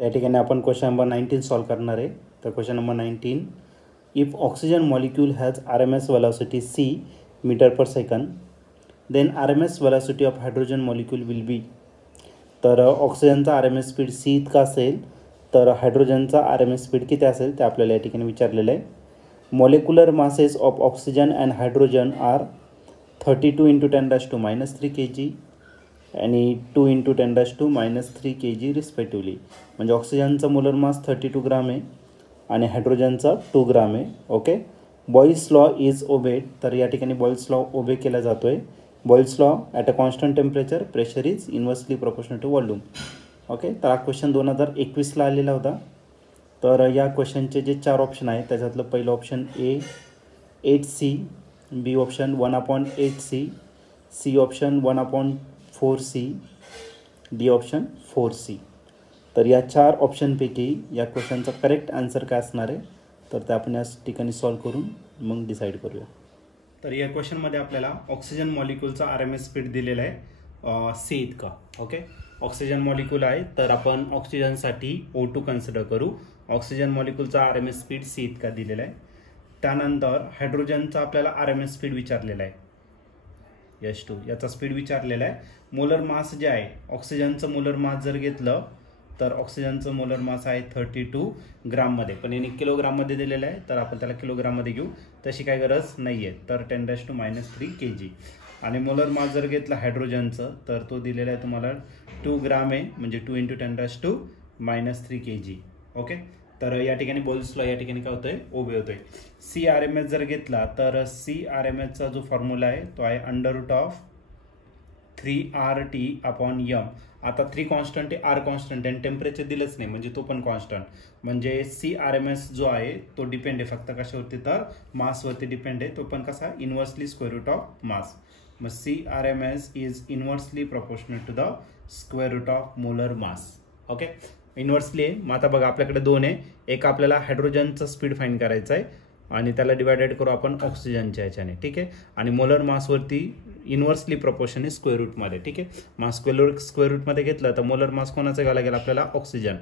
त्या ठिकाणी आपण क्वेश्चन नंबर 19 सॉल्व करणार आहे. तर question number 19, if oxygen molecule has RMS velocity c metre per second then RMS velocity of hydrogen molecule will be. तर ऑक्सिजनचा RMS स्पीड c इतका असेल तर हायड्रोजनचा RMS स्पीड किती असेल ते आपल्याला या ठिकाणी विचारलेलं आहे. Molecular masses of oxygen and hydrogen are 32 × 10⁻³ kg आणि 2 × 10⁻³ kg रिस्पेक्टिवली. म्हणजे ऑक्सिजनचा मोलर मास 32 ग्राम आहे आणि हायड्रोजनचा 2 ग्राम आहे. Okay. Boyle's law is obeyed. तर या ठिकाणी बॉइल्स लॉ ओबे केला जातो आहे. Boyle's law at a constant temperature pressure is inversely proportional to volume. Okay. तर हा क्वेश्चन 2021ला आलेला होता. तर या क्वेश्चनचे जे 4 ऑप्शन आहेत त्याच्यातलं पहिलं option A 8c, B option 1/8c, C option 1/4c, D option 4c. तर या 4 ऑप्शनपैकी या क्वेश्चनचा करेक्ट आन्सर काय असणार आहे तर ते आपण या ठिकाणी सॉल्व करून मग डिसाईड करूया. तर या क्वेश्चनमध्ये आपल्याला ऑक्सिजन मॉलिक्यूलचा RMS स्पीड दिलेला आहे c इतका. ओके. ऑक्सिजन मॉलिक्यूल आहे तर आपण ऑक्सिजनसाठी O2 कन्सिडर करू. ऑक्सिजन मॉलिक्यूलचा RMS स्पीड c इतका दिलेला आहे. त्यानंतर हायड्रोजनचा आपल्याला RMS स्पीड विचारलेला आहे H2 याचा स्पीड विचारलेला आहे. मोलर मास जे आहे ऑक्सिजनचं मोलर मास जर घेतलं तर ऑक्सिजनचं मोलर मास आहे 32 ग्राममध्ये, पण याने किलोग्राममध्ये दिलेलं आहे तर आपण त्याला किलोग्राममध्ये घेऊ. तशी काही गरज नाही आहे. तर 10⁻³ kg. आणि मोलर मास जर घेतला हायड्रोजनचं तर तो दिलेला आहे तुम्हाला 2 ग्राम आहे म्हणजे 2 × 10⁻³ kg. ओके. तर या ठिकाणी बॉइल्स लॉ या ठिकाणी काय होतोय ओबे होतोय. CRMS जर घेतला तर CRMSचा जो फॉर्म्युला आहे तो आहे √3RT/m. आता 3 कॉन्स्टंट आहे, R कॉन्स्टंट आणि टेम्परेचर दिलंच नाही म्हणजे तो पण कॉन्स्टंट. म्हणजे CRMS जो आहे तो डिपेंड आहे फक्त कशावरती तर मासवरती डिपेंड आहे. तो पण कसा inversely square root of mass. मग CRMS is inversely proportional to the square root of molar mass. Okay. Inversely आहे. मग आता बघा आपल्याकडे 2 आहे. एक आपल्याला हायड्रोजनचं स्पीड फाइंड करायचं आहे आणि त्याला डिवायडेड करू आपण ऑक्सिजनच्या ह्याच्याने. ठीक आहे. आणि मोलर मासवरती इन्व्हर्सली प्रोपोर्शन आहे स्क्वेअर रूटमध्ये. ठीक आहे. मग स्क्वेअर रूटमध्ये घेतलं तर मोलर मास कोणाचा घ्यावा लागेल आपल्याला ऑक्सिजन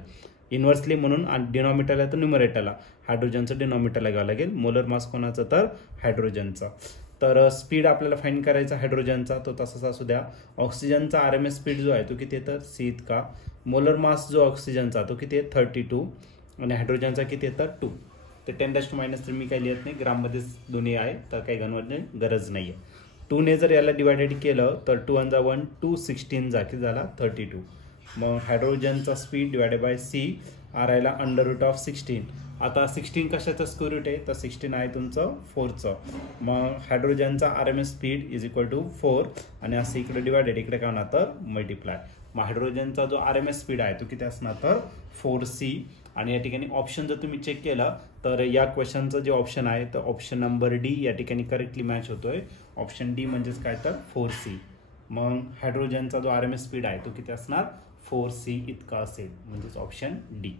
इन्व्हर्सली म्हणून. आणि डिनॉमिनेटरला तर न्यूमरेटरला हायड्रोजनचं डिनॉमिनेटरला घ्यावं लागेल. मोलर मास कोणाचा तर हायड्रोजनचा. तर स्पीड आपल्याला फाइंड करायचा हायड्रोजनचा तो तसाच असू द्या. ऑक्सिजनचा RMS स्पीड जो आहे तो किती आहे तर c इतका. मोलर मास जो ऑक्सिजनचा तो किती आहे 32 आणि हायड्रोजनचा किती आहे तर 2. ते 10⁻³ मी काही लिहित नाही, ग्राममध्येच दोन्ही आहे तर काही गणवायची गरज नाही आहे. 2 ने जर याला डिवायडेड केलं तर 2 × 1 216 किती झाला 32. मग हायड्रोजनचा स्पीड डिवायडेड बाय c राहिला √16. आता 16 कशाचा स्क्वेअर रूट आहे तर 16 आहे तुमचं 4चं. मग हायड्रोजनचा RMS speed is equal to 4 आणि असं इकडे डिवायडेड इकडे काय होणार तर मल्टिप्लाय. मग हायड्रोजनचा जो RMS स्पीड आहे तो किती असणार तर 4c. आणि या ठिकाणी ऑप्शन जर तुम्ही चेक केलं तर या क्वेश्चनचं जे ऑप्शन आहे तर ऑप्शन नंबर डी या ठिकाणी करेक्टली मॅच होतोय. ऑप्शन डी म्हणजेच काय तर 4c. मग हायड्रोजनचा जो RMS स्पीड आहे तो किती असणार 4c इतका असेल म्हणजेच ऑप्शन डी.